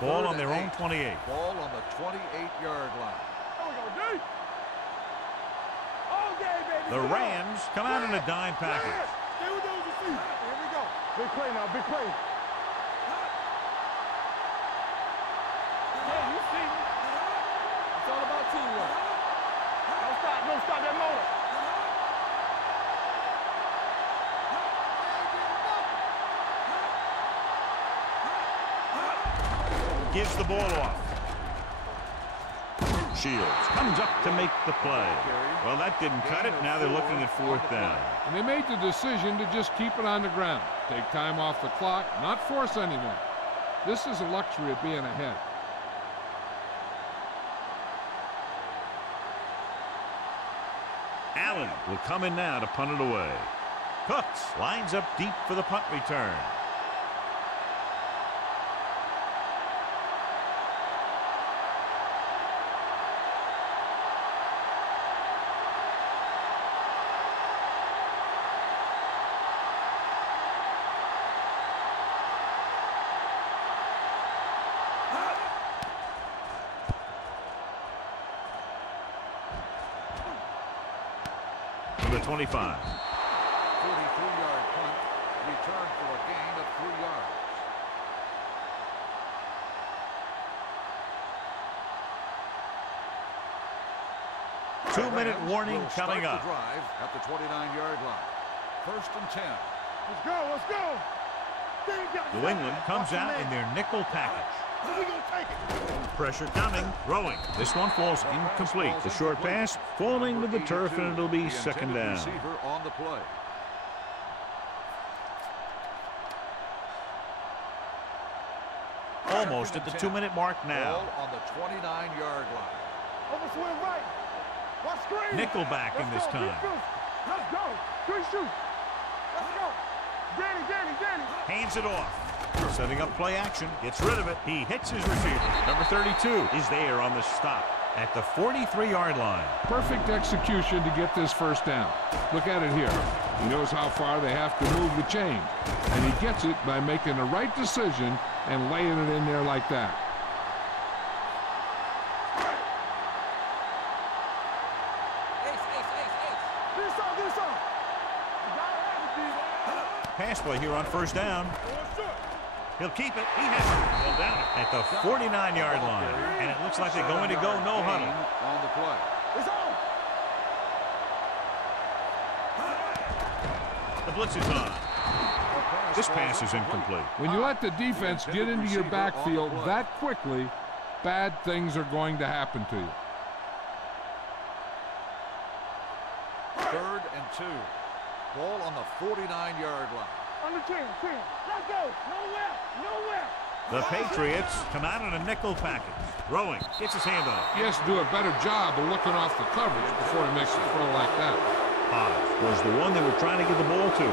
Ball on their own 28. Ball on the 28-yard line. There we go, D. All day, baby. The Rams come out in a dime package. Stay with those receivers. Here we go. Big play now, big play. Yeah, you see me. It's all about teamwork. Don't stop that motor. Gives the ball off. Shields comes up to make the play. Well, that didn't cut it. Now they're looking at 4th down. And they made the decision to just keep it on the ground. Take time off the clock, not force anything. This is a luxury of being ahead. Allen will come in now to punt it away. Cooks lines up deep for the punt return. the 25. 43-yard punt, return for a gain of 3 yards. Two-minute warning coming up. Drive at the 29-yard line. 1st and 10. Let's go, let's go. New England comes out in their nickel package. We gonna take it. Pressure coming, throwing. This one falls incomplete. The short pass falling to the turf, and it'll be second down. Receiver on the play. Almost at the 2-minute mark now. Ball on the 29-yard line. Over swing right. Watch screen. Nickelback in this time. Let's go. 3 shoot. Let's go. Danny. Hands it off. Setting up play action. Gets rid of it. He hits his receiver. Number 32 is there on the stop at the 43-yard line. Perfect execution to get this first down. Look at it here. He knows how far they have to move the chain, and he gets it by making the right decision and laying it in there like that. Pass play here on first down. He'll keep it. He has it. Well down at the 49-yard line. And it looks like they're going to go no huddle. On the play. It's on. The blitz is on. This pass is incomplete. When you let the defense get into your backfield that quickly, bad things are going to happen to you. 3rd and 2. Ball on the 49-yard line. Under 10. Let's go. Nowhere. The Patriots come out in a nickel package. Throwing. Gets his hand on it. He has to do a better job of looking off the coverage before he makes a throw like that. Hodge was the one they were trying to get the ball to.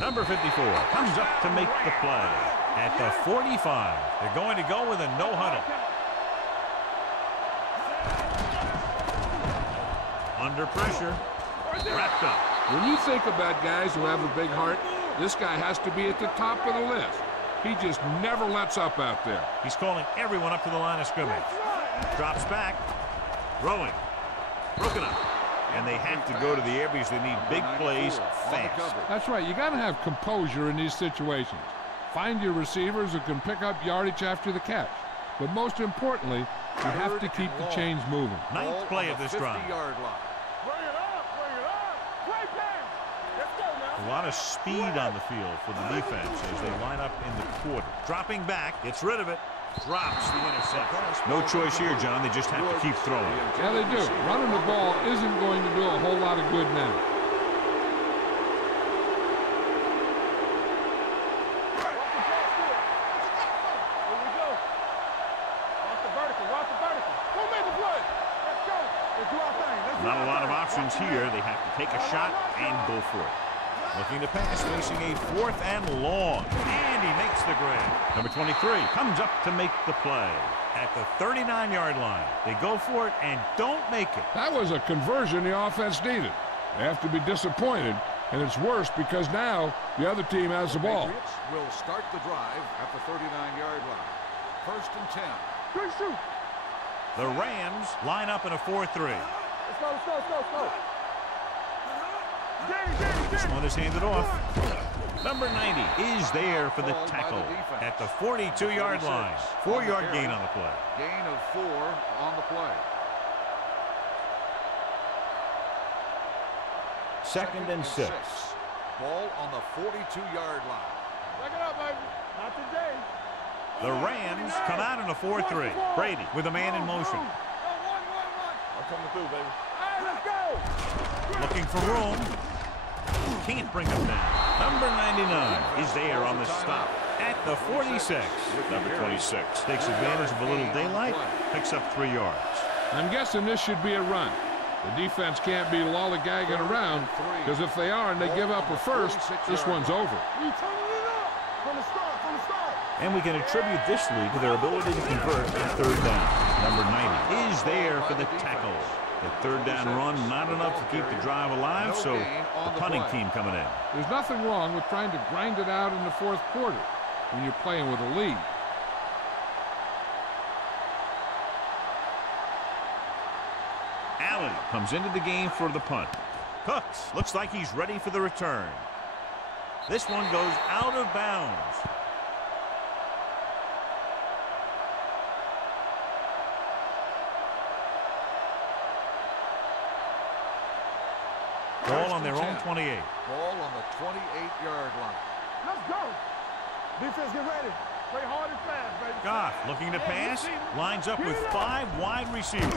Number 54 comes up to make the play at the 45. They're going to go with a no huddle. Under pressure. Wrapped up. When you think about guys who have a big heart, this guy has to be at the top of the list. He just never lets up out there. He's calling everyone up to the line of scrimmage. Drops back. Throwing. Broken up. And they have to go to the air because they need big plays fast. That's right. You got to have composure in these situations. Find your receivers who can pick up yardage after the catch. But most importantly, you have to keep the chains moving. Ninth play of this drive. Bring it up. Play pass. Let's go now. A lot of speed on the field for the defense as they line up in the quarter. Dropping back. Gets rid of it. Drops the interception. No choice here, John. They just have to keep throwing. Yeah, they do. Running the ball isn't going to do a whole lot of good now. Not a lot of options here. They have to take a shot and go for it. Looking to pass, facing a 4th and long. And he makes the grab. Number 23 comes up to make the play at the 39-yard line. They go for it and don't make it. That was a conversion the offense needed. They have to be disappointed, and it's worse because now the other team has the ball. Patriots will start the drive at the 39-yard line. 1st and 10. Good shoot. The Rams line up in a 4-3. Let's go. This one is handed off. Number 90 is there for the tackle at the 42-yard line. 4-yard gain on the play. Gain of 4 on the play. 2nd and 6. Ball on the 42-yard line. Back it up, baby. Not today. The Rams come out in a 4-3. Brady with a man in motion. I'm coming through, baby. Hey, let's go. Looking for room. Can't bring him down. Number 99 is there on the stop at the 46. Number 26 takes advantage of a little daylight, picks up 3 yards. I'm guessing this should be a run. The defense can't be lollygagging around, because if they are and they give up a first, this one's over. We turning it up from the start. And we can attribute this lead to their ability to convert on 3rd down. Number 90 is there for the tackle The third down run, not enough to keep the drive alive, so the punting team coming in. There's nothing wrong with trying to grind it out in the fourth quarter when you're playing with a lead. Allen comes into the game for the punt. Cooks looks like he's ready for the return. This one goes out of bounds. Ball on their own 28. Ball on the 28-yard line. Let's go. Defense, get ready. Play hard and fast, baby. Goff looking to pass. Lines up with 5 wide receivers.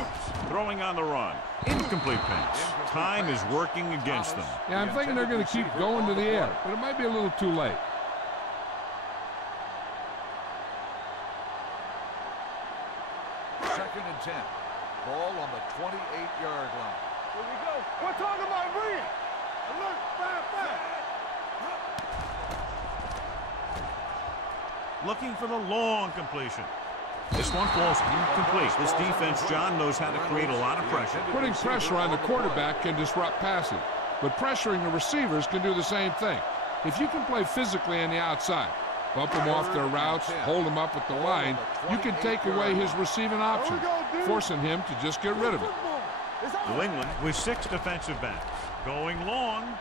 Throwing on the run. Incomplete pass. Time is working against them. Yeah, I'm thinking they're going to keep going to the air, but it might be a little too late. Second and 10. Ball on the 28-yard line. Here we go. We're talking about bring it. Look, back. Looking for the long completion. This one falls incomplete. This defense, John, knows how to create a lot of pressure. Putting pressure on the quarterback can disrupt passing, but pressuring the receivers can do the same thing. If you can play physically on the outside, bump them off their routes, hold them up at the line, you can take away his receiving option, forcing him to just get rid of it. New England with 6 defensive backs. Going long.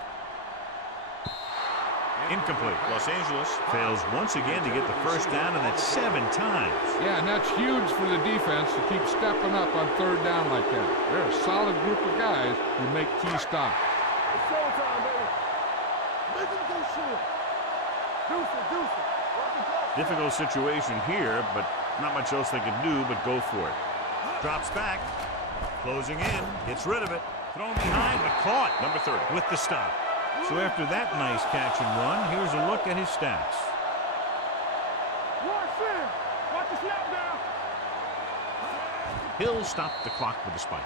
Incomplete. Los Angeles fails once again to get the first down, and that's 7 times. Yeah, and that's huge for the defense to keep stepping up on third down like that. They're a solid group of guys who make key stops. It's showtime, baby. Make them go short. Deuce it. Difficult situation here, but not much else they can do but go for it. Drops back. Closing in. Gets rid of it. Thrown behind, but caught. Number 30 with the stop. So after that nice catch and run, here's a look at his stats. Watch the snap down. He'll stop the clock with a spike.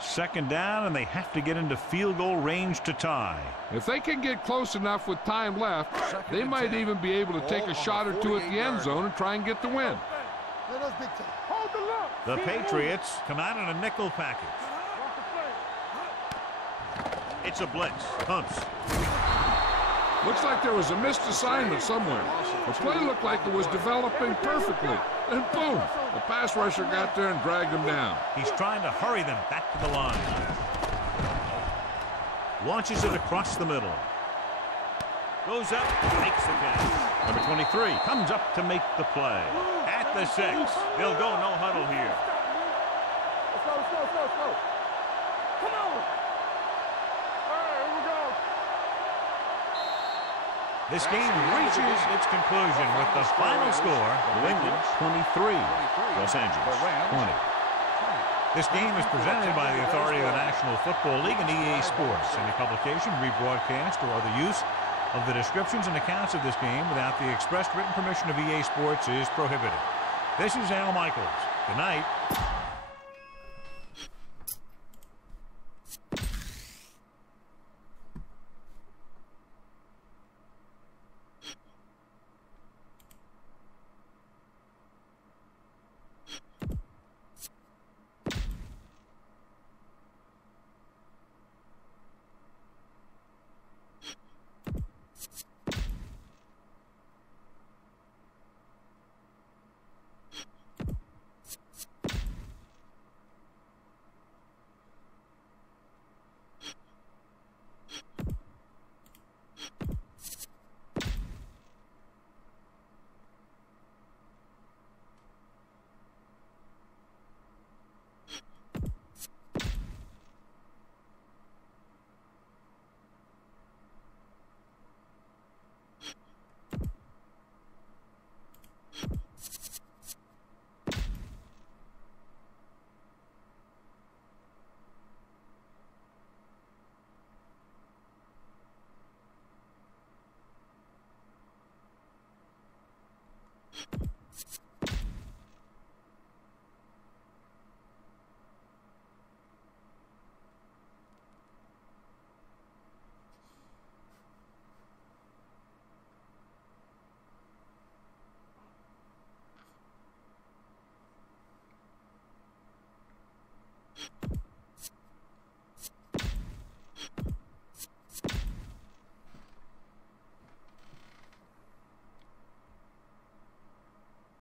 Second down, and they have to get into field goal range to tie. If they can get close enough with time left, they might even be able to take a shot or two at the end zone and try and get the win. Hold the look. The Patriots come out in a nickel package. It's a blitz. Hunts. Looks like there was a missed assignment somewhere. The play looked like it was developing perfectly. And boom, the pass rusher got there and dragged him down. He's trying to hurry them back to the line. Launches it across the middle. Goes up, makes the catch. Number 23 comes up to make the play. At the 6. They'll go no huddle here. Let's go. Come on. All right, here we go. This game reaches its conclusion with the final score, New England 23, Los Angeles 20. This game is presented by the authority of the National Football League and EA Sports. Any publication, rebroadcast, or other use of the descriptions and accounts of this game without the expressed written permission of EA Sports is prohibited. This is Al Michaels. Good night.